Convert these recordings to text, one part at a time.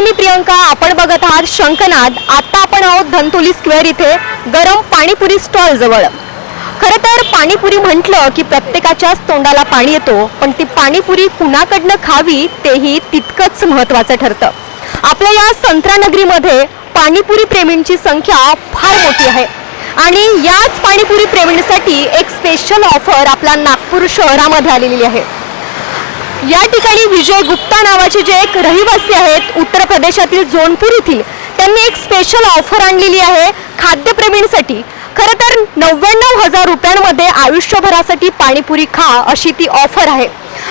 नमस्कार, मी प्रियंका. आपण बघत आहात शंखनाद. आता आपण आहोत धनतोली स्क्वेअर इथे गरम पाणीपुरी स्टॉल जवळ. खरं तर पाणीपुरी म्हटलं की प्रत्येकाच्याच तोंडाला पाणी येतो, पण ती पाणीपुरी कुणाकडनं खावी तेही तितकंच महत्त्वाचं ठरतं. आपल्या या संत्रानगरीमध्ये पाणीपुरी प्रेमींची संख्या फार मोठी आहे आणि याच पाणीपुरी प्रेमींसाठी एक स्पेशल ऑफर आपल्या नागपूर शहरामध्ये आलेली आहे. या ठिकाणी विजय गुप्ता नावाचे जे एक रहिवासी आहेत उत्तर प्रदेशातील जौनपूर येथील, त्यांनी एक स्पेशल ऑफर आणलेली आहे खाद्यप्रेमींसाठी. खरं तर 99,000 रुपयांमध्ये आयुष्यभरासाठी पाणीपुरी खा अशी ती ऑफर आहे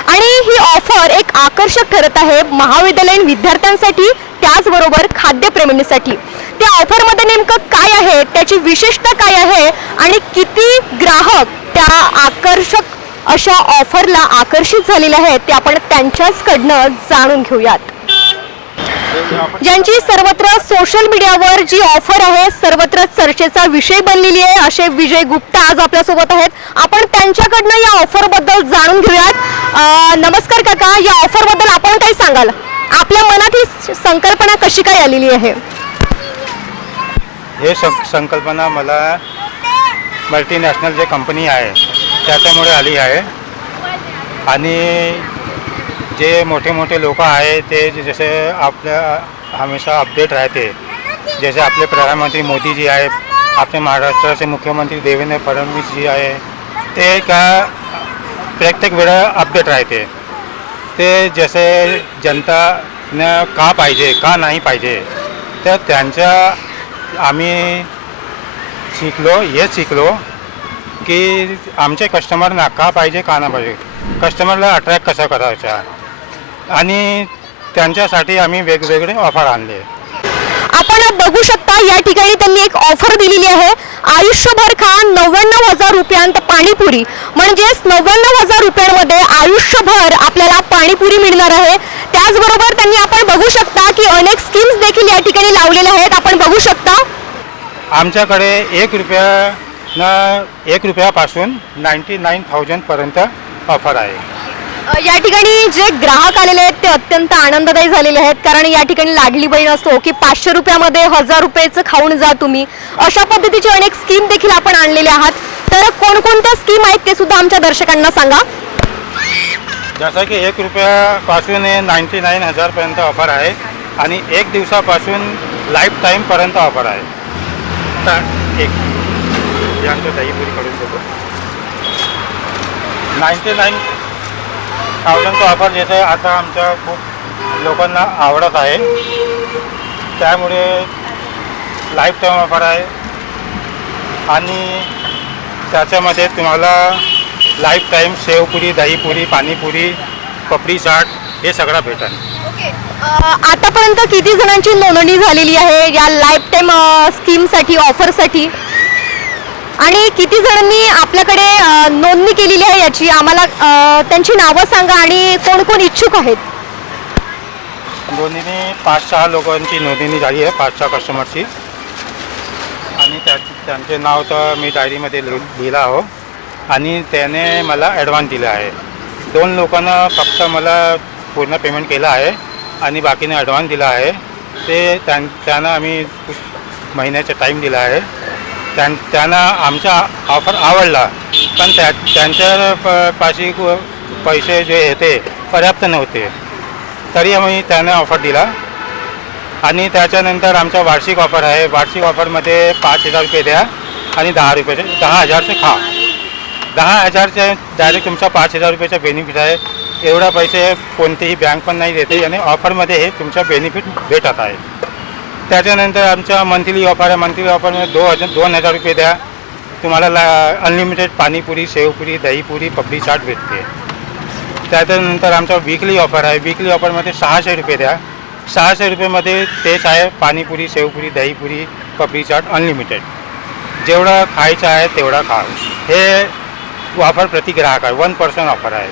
आणि ही ऑफर एक आकर्षक ठरत आहे महाविद्यालयीन विद्यार्थ्यांसाठी, त्याचबरोबर खाद्यप्रेमींसाठी. त्या ऑफरमध्ये नेमकं काय आहे, त्याची विशेषता काय आहे आणि किती ग्राहक त्या आकर्षक अशा ऑफरला आकर्षित झालेले आहेत ते आपण त्यांच्याचकडनं जाणून घेऊयात. ज्यांची सर्वत्र सोशल मीडियावर जी ऑफर आहे सर्वत्र चर्चेचा विषय बनलेली आहे, असे विजय गुप्ता आज आपल्यासोबत आहेत. आपण त्यांच्याकडनं या ऑफरबद्दल जाणून घेऊयात. नमस्कार काका, या ऑफरबद्दल आपण काय सांगाल? आपल्या मनात ही संकल्पना कशी काय आलेली आहे? हे संकल्पना मला मल्टीनॅशनल जे कंपनी आहे त्याच्यामुळे आली आहे आणि जे मोठे मोठे लोक आहे ते जसे आपल्या हमेशा अपडेट राहते, जसे आपले प्रधानमंत्री मोदी जी आहे, आपले महाराष्ट्राचे मुख्यमंत्री देवेंद्र फडणवीस जी आहे, ते का प्रत्येक वेळा अपडेट राहते. ते जसे जनतानं का पाहिजे का नाही पाहिजे तर त्यांच्या आम्ही शिकलो की आमचे कस्टमरना का पाहिजे का नाही पाहिजे, कस्टमरला अट्रॅक्ट कसा करायचा आणि त्यांच्यासाठी आम्ही वेगवेगळे ऑफर आणले. आपण बघू शकता या ठिकाणी त्यांनी एक ऑफर दिलेली आहे, आयुष्यभर खा 99,000 रुपयांत पाणीपुरी. म्हणजेच 99,000 रुपयांमध्ये आयुष्यभर आपल्याला पाणीपुरी मिळणार आहे. त्याचबरोबर त्यांनी आपण बघू शकता की अनेक स्कीम्स देखील या ठिकाणी लावलेल्या आहेत. आपण बघू शकता आमच्याकडे 1 रुपयापासून 99,000 पर्यंत ऑफर आहे. या ठिकाणी जे ग्राहक आलेले आहेत ते अत्यंत आनंददायी झालेले आहेत, कारण या ठिकाणी लाडली बहीण असतो की 500 रुपयामध्ये 1000 रुपयाचं खाऊन जा तुम्ही, अशा पद्धतीचे अनेक स्कीम देखील आपण आणलेले आहात. तर कोणकोणत्या स्कीम आहेत ते सुद्धा आमच्या दर्शकांना सांगा. जसं की 1 रुपयापासून 99,000 पर्यंत ऑफर आहे आणि 1 दिवसापासून लाईफ टाईमपर्यंत ऑफर आहे. तर एक यांचं दहीपुरी करून देतो 99,000 ऑफर, जसं आता आमच्या खूप लोकांना आवडत आहे त्यामुळे लाईफ टाईम ऑफर आहे आणि त्याच्यामध्ये तुम्हाला लाईफ टाईम शेवपुरी, दहीपुरी, पाणीपुरी, पपडी चाट हे सगळं भेटेल. आतापर्यंत किती जणांची नोंदणी झालेली आहे या लाईफ टाईम स्कीमसाठी, ऑफरसाठी, आणि किती जणांनी आपल्याकडे नोंदणी केलेली आहे याची आम्हाला त्यांची नावं सांगा आणि कोण कोण इच्छुक आहेत? नोंदणी 5-6 लोकांची नोंदणी झाली आहे, 5-6 कस्टमरची, आणि त्यांचे नाव तर मी डायरीमध्ये लिहिलं आहो आणि त्याने मला ॲडव्हान्स दिला आहे. 2 लोकांना फक्त मला पूर्ण पेमेंट केलं आहे आणि बाकीने ॲडव्हान्स दिला आहे. ते त्यांना आम्ही महिन्याचा टाईम दिला आहे. त्यांना आमचा ऑफर आवडला, पण त्यांच्या पाशी पैसे जे होते पर्याप्त नव्हते, तरी आम्ही त्यांना ऑफर दिला. आणि त्याच्यानंतर आमचा वार्षिक ऑफर आहे. वार्षिक ऑफरमध्ये 5,000 रुपये द्या आणि 10,000चे खा. 10,000चे डायरेक्ट तुमचा 5,000 रुपयाचा बेनिफिट आहे. एवढा पैसे कोणतीही बँक पण नाही देते आणि ऑफरमध्ये हे तुमचा बेनिफिट भेटत आहे. त्याच्यानंतर आमचा मंथली ऑफर आहे. मंथली ऑफरमध्ये 2,000 रुपये द्या, तुम्हाला अनलिमिटेड पाणीपुरी, शेवपुरी, दहीपुरी, पपडी चाट भेटते. त्याच्यानंतर आमचा वीकली ऑफर आहे. वीकली ऑफरमध्ये 600 रुपये द्या. 600 रुपयेमध्ये तेच आहे, पाणीपुरी, शेवपुरी, दहीपुरी, पपडी चाट अनलिमिटेड. जेवढं खायचं आहे तेवढा खा. हे ऑफर प्रति ग्राहक आहे, 1% ऑफर आहे.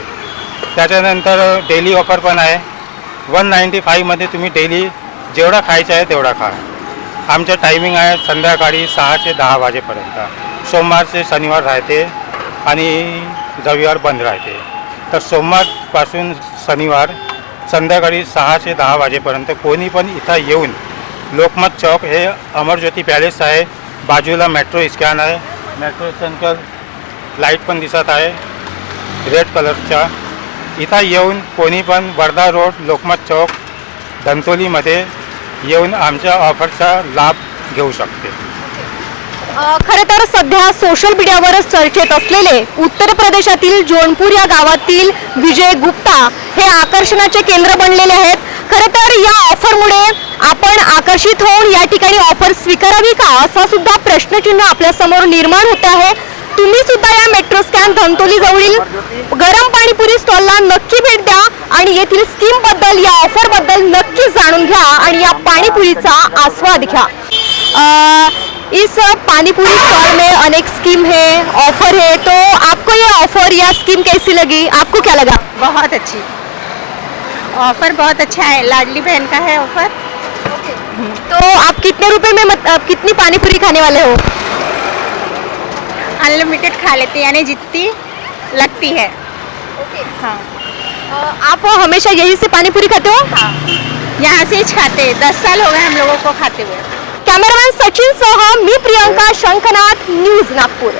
त्याच्यानंतर डेली ऑफर पण आहे. 195मध्ये तुम्ही डेली जेवढा खायचं आहे तेवढा खा. आमचं टायमिंग आहे संध्याकाळी 6 ते 10 वाजेपर्यंत. सोमवार ते शनिवार राहते आणि रविवार बंद राहते. तर सोमवारपासून शनिवार संध्याकाळी 6 ते 10 वाजेपर्यंत कोणी पण इथं येऊन लोकमत चौक हे अमरज्योती पॅलेस आहे, बाजूला मेट्रो स्टँड आहे, मेट्रो स्टँडवर लाईट पण दिसत आहे रेड कलरच्या. इथं येऊन कोणी पण वर्धा रोड लोकमत चौक धंतोलीमध्ये येऊन आमच्या ऑफरचा लाभ घेऊ शकते. खरं तर सध्या सोशल मीडियावरच चर्चेत असलेले उत्तर प्रदेशातील जौनपूर या गावातील विजय गुप्ता हे आकर्षणाचे केंद्र बनलेले आहेत. खरं तर या ऑफरमुळे आपण आकर्षित होऊन या ठिकाणी ऑफर स्वीकारावी का असा सुद्धा प्रश्नचिन्ह आपल्या समोर निर्माण होत आहे. तुम्ही सुद्धा या मेट्रो स्टँड धंतोली जवळील गरम पाणीपुरी स्टॉलला नक्की भेट द्या आणि येथील स्कीम बद्दल या ऑफर बद्दल नक्की जाणून घ्या आणि या पाणीपुरीचा आस्वाद घ्या. इस पानीपुरी स्टॉल में अनेक स्कीम है, ऑफर है, तो आपको ये ऑफर या स्कीम कैसी लगी, आपको क्या लगा? बहुत अच्छी ऑफर, बहुत अच्छा है, लाडली बहन का है ऑफर. तो आप कितने रुपए में कितनी पानीपुरी खाने वाले हो? अनलिमिटेड खा लेते हैं, यानी जितनी लगती है. हाँ आप हमेशा यहीं से पानीपुरी खाते हो? हाँ, यहाँ से ही खाते हैं, 10 साल हो गए हम लोगों को खाते हुए. कॅमेरामॅन सचिन सह मी प्रियंका शंखनाथ, न्यूज नागपूर.